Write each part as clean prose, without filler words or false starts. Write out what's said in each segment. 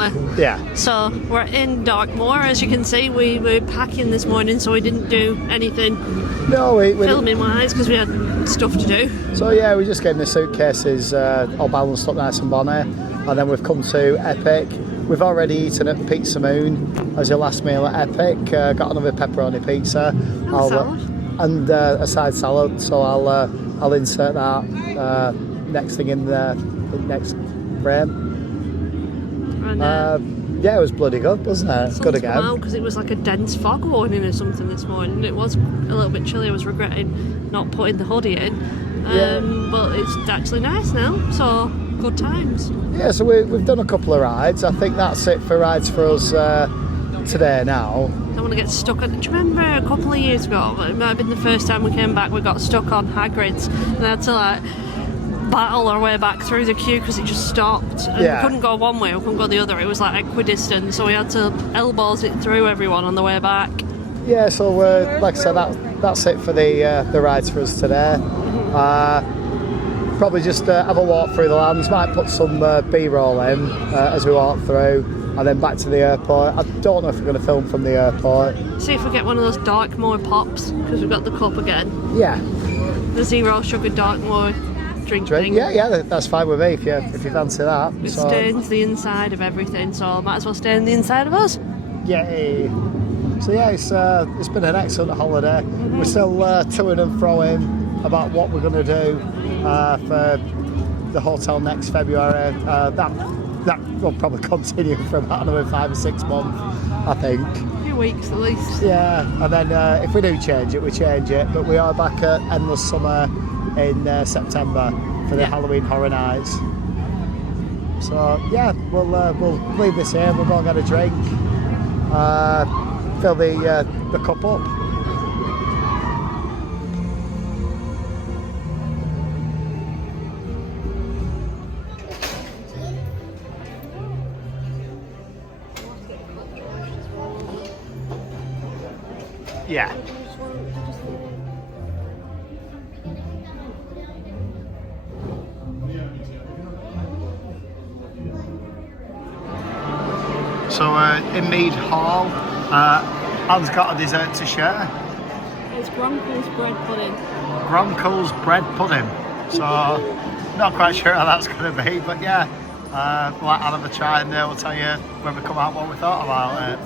we? Yeah. So we're in Darkmoor. As you can see, we were packing this morning, so we didn't do anything No, we filming wise because we had stuff to do. So yeah, we just getting the suitcases all balanced up nice and bonny, and then we've come to Epic. We've already eaten at Pizza Moon as your last meal at Epic. Got another pepperoni pizza and a side salad. So I'll insert that next thing in the next frame. And, yeah, it was bloody good, wasn't it? Good again. Because it was like a dense fog warning or something this morning. It was a little bit chilly. I was regretting not putting the hoodie in. But it's actually nice now, so good times. Yeah, so we've done a couple of rides. I think that's it for rides for us today now. I don't want to get stuck on. Do you remember a couple of years ago? It might have been the first time we came back. We got stuck on Hagrid's and I had to battle our way back through the queue because it just stopped. And we couldn't go one way, we couldn't go the other. It was like equidistant, so we had to elbows it through everyone on the way back. Yeah, so like I said, that's it for the rides for us today. Probably just have a walk through the lands. Might put some B-roll in as we walk through, and then back to the airport. I don't know if we're going to film from the airport. See if we get one of those Darkmoor pops because we've got the cup again. Yeah. The 0 sugar Darkmoor drink thing. Yeah, that's fine with me if you fancy that. It stains the inside of everything, so might as well stain the inside of us. Yay! So yeah, it's been an excellent holiday. We're still toing and froing about what we're going to do for the hotel next February. That will probably continue for about another 5 or 6 months, I think. A few weeks at least. Yeah, and then if we do change it, we change it. But we are back at Endless Summer in September for the Halloween Horror Nights. So yeah, we'll leave this here. We'll go and get a drink. Fill the cup up. Yeah. So in Mead Hall, Anne's got a dessert to share. It's Grunkle's bread pudding. Grunkle's bread pudding. So not quite sure how that's going to be, but yeah, we'll let Anne have a try and we'll tell you when we come out what we thought about it.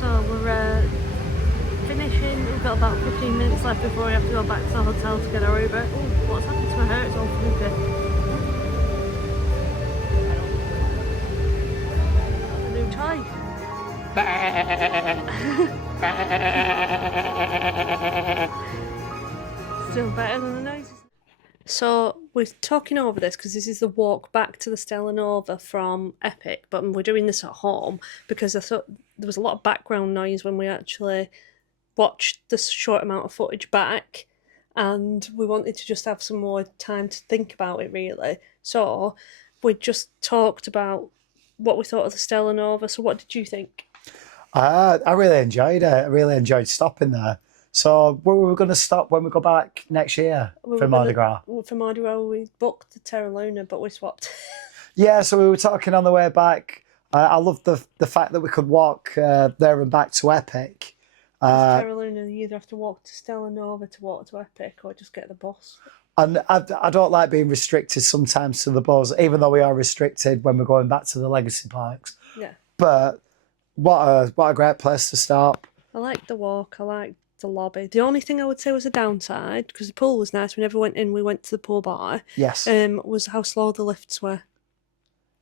So we're finishing. We've got about 15 minutes left before we have to go back to the hotel to get our Uber. Oh, what's happened to my hair? It's all fluky. Toy. Still better than the noises. So we're talking over this because this is the walk back to the Stella Nova from Epic, but we're doing this at home because I thought there was a lot of background noise when we actually watched the short amount of footage back, and we wanted to just have some more time to think about it really. So we just talked about what we thought of the Stella Nova. So what did you think? I really enjoyed it. I really enjoyed stopping there. So where were we going to stop when we go back next year for Mardi Gras? For Mardi Gras, we booked the Terra Luna, but we swapped. Yeah, so we were talking on the way back. I love the fact that we could walk there and back to Epic. Terra Luna, you either have to walk to Stella Nova to walk to Epic or just get the bus. And I don't like being restricted sometimes to the bus, even though we are restricted when we're going back to the legacy parks. Yeah. But what a great place to stop. I liked the walk. I liked the lobby. The only thing I would say was a downside, because the pool was nice. We never went in. We went to the pool bar. Yes. Was how slow the lifts were.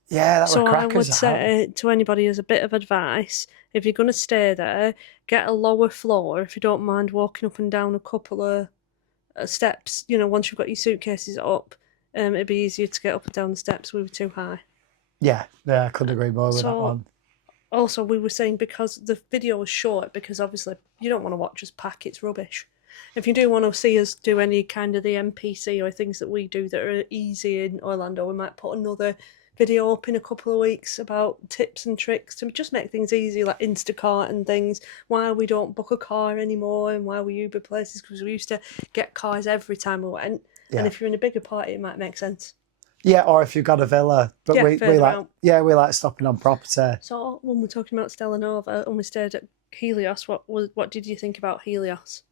Yeah, that were crackers. So I would say to anybody as a bit of advice, if you're going to stay there, get a lower floor if you don't mind walking up and down a couple of steps. You know, once you've got your suitcases up, it'd be easier to get up and down the steps. We were too high. Yeah, I couldn't agree more with that one. Also, we were saying because the video was short, because obviously you don't want to watch us pack, it's rubbish. If you do want to see us do any kind of the NPC or things that we do that are easy in Orlando, we might put another video up in a couple of weeks about tips and tricks to just make things easy, like Instacart and things, why we don't book a car anymore and why we Uber places, because we used to get cars every time we went. Yeah. And if you're in a bigger party, it might make sense. Yeah, or if you've got a villa. But Yeah, we further like out. we like stopping on property. So when we're talking about Stella Nova and we stayed at Helios, what did you think about Helios?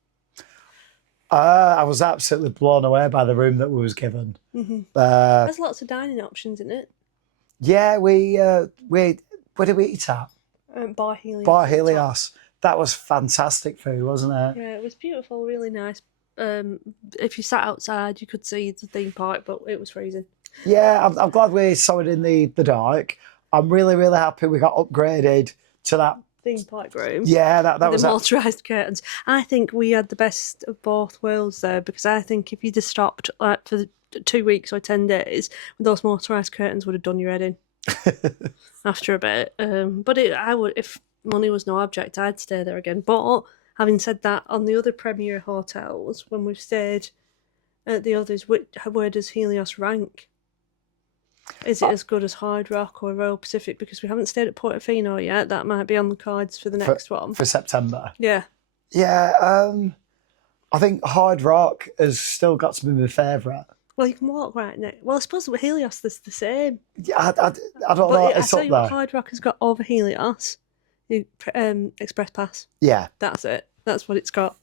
I was absolutely blown away by the room that we was given. There's lots of dining options in it. Yeah, we where did we eat at? Bar Helios. Bar at the top. Helios. That was fantastic food, wasn't it? Yeah, it was beautiful, really nice. If you sat outside, you could see the theme park, but it was freezing. Yeah, I'm glad we saw it in the dark. I'm really, really happy we got upgraded to that. Theme park room. Yeah, that The was motorised curtains. I think we had the best of both worlds there because I think if you'd have stopped like for 2 weeks or 10 days, those motorised curtains would have done your head in after a bit. But I would, if money was no object, I'd stay there again. But having said that, on the other Premier hotels, when we've stayed at the others, where does Helios rank? Is it as good as Hard Rock or Royal Pacific? Because we haven't stayed at Portofino yet. That might be on the cards for the next one. for September. Yeah. Yeah, I think Hard Rock has still got to be my favourite. Well, you can walk right next. Well, I suppose with Helios, there's the same. Yeah, I don't know. But I It's tell up you what, there. Hard Rock has got over Helios. Express Pass. Yeah, That's it. That's what it's got.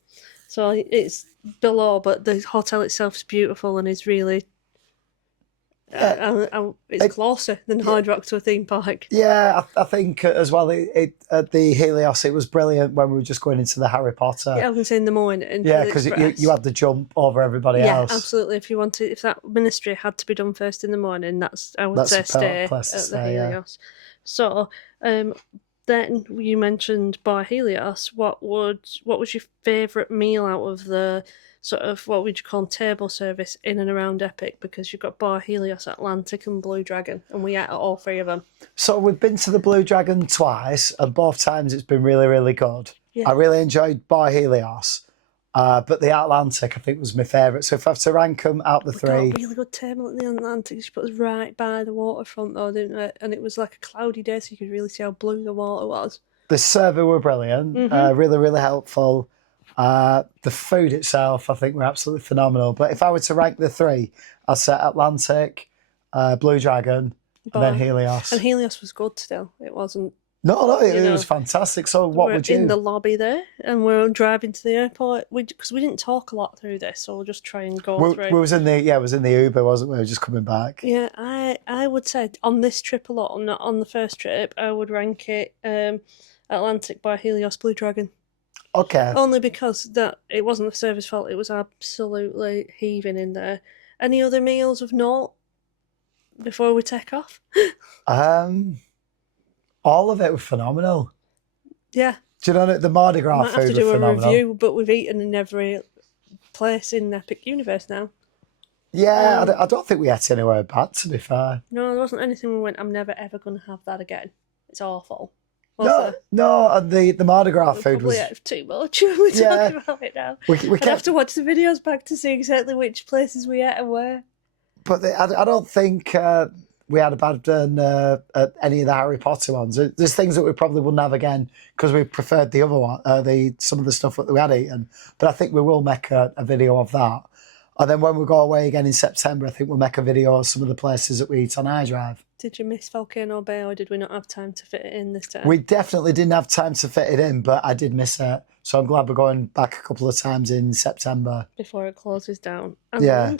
So it's below, but the hotel itself is beautiful and is really. It's closer than Hard Rock to a theme park. yeah. I think as well. At the Helios, it was brilliant when we were just going into the Harry Potter. Yeah, I can say in the morning. Yeah, because you had the jump over everybody Yeah, else. absolutely. If that ministry had to be done first in the morning, I would say a stay place to at the stay, yeah. Helios. So, then you mentioned Bar Helios. What was your favourite meal out of the sort of what would you call table service in and around Epic? Because you've got Bar Helios, Atlantic, and Blue Dragon, and we ate at all three of them. So we've been to the Blue Dragon twice, and both times it's been really, really good. Yeah. I really enjoyed Bar Helios, but the Atlantic I think was my favourite. So if I have to rank them out the We three, got a really good table at the Atlantic. She put us right by the waterfront, though, didn't it? And it was like a cloudy day, so you could really see how blue the water was. the server were brilliant, really, really helpful. The food itself, I think, were absolutely phenomenal. But if I were to rank the three, I'd say Atlantic, Blue Dragon, and then Helios. And Helios was good still. It wasn't. No, it know, was fantastic. So what We're would you? in the lobby there, and we're driving to the airport. Because we didn't talk a lot through this, so we'll just try and go through. We was in the Uber, wasn't we? Just coming back. Yeah, I would say on this trip alone, not on the first trip, I would rank it Atlantic by Helios Blue Dragon. Okay. Only because that it wasn't the service fault, it was absolutely heaving in there. Any other meals of note before we take off? All of it was phenomenal. Yeah. Do you know the Mardi Gras Might have food to do was a phenomenal? review, but we've eaten in every place in Epic Universe now. Yeah, I don't think we ate anywhere bad, to be fair. No, there wasn't anything we went, I'm never ever going to have that again. It's awful. Was No, there? no, and the Mardi Gras We food probably was. ate too much when we're Yeah. talking about it now. We I'd have kept, to watch the videos back to see exactly which places we ate and where. but I don't think we had a bad at any of the Harry Potter ones. There's things that we probably wouldn't have again because we preferred the other one, some of the stuff that we had eaten. But I think we will make a video of that. And then when we go away again in September, I think we'll make a video of some of the places that we eat on iDrive. Did you miss Volcano Bay or did we not have time to fit it in this time? We definitely didn't have time to fit it in, but I did miss it. So I'm glad we're going back a couple of times in September. Before it closes down. And Yeah.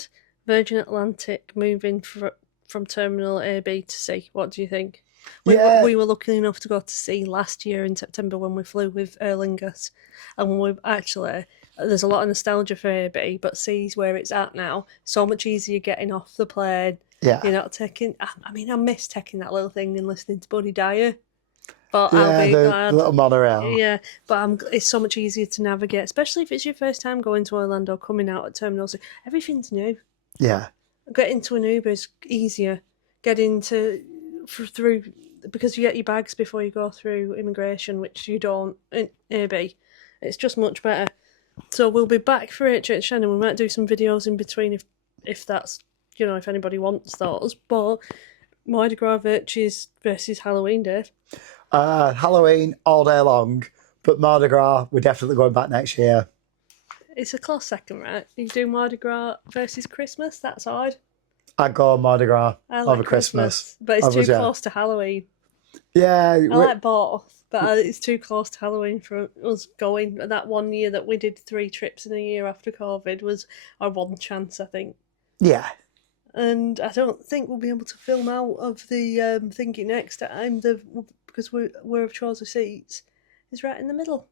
Virgin Atlantic moving from Terminal AB to C. What do you think? Yeah. We were lucky enough to go to C last year in September when we flew with Aer Lingus. And we've actually, there's a lot of nostalgia for AB, but C's where it's at now. So much easier getting off the plane. Yeah. You're not taking, I mean, I miss taking that little thing and listening to Buddy Dyer. But Yeah, I'll be the glad. little monorail. Yeah, but it's so much easier to navigate, especially if it's your first time going to Orlando, coming out at Terminal C. Everything's new. Yeah. Getting to an Uber is easier. Getting through because you get your bags before you go through immigration, which you don't in AB. It's just much better. So we'll be back for HH Shannon. We might do some videos in between if that's if anybody wants those. But Mardi Gras Virtues versus Halloween, Dave. Halloween all day long, but Mardi Gras, we're definitely going back next year. It's a close second, right? You do Mardi Gras versus Christmas. That's odd. I'd go Mardi Gras I over like Christmas. but it's I too was, yeah. close to Halloween. Yeah, I like both, but it's too close to Halloween for us going. That one year that we did 3 trips in a year after COVID was our one chance, I think. yeah. And I don't think we'll be able to film out of the thinking next time because we're of chosen seats is right in the middle.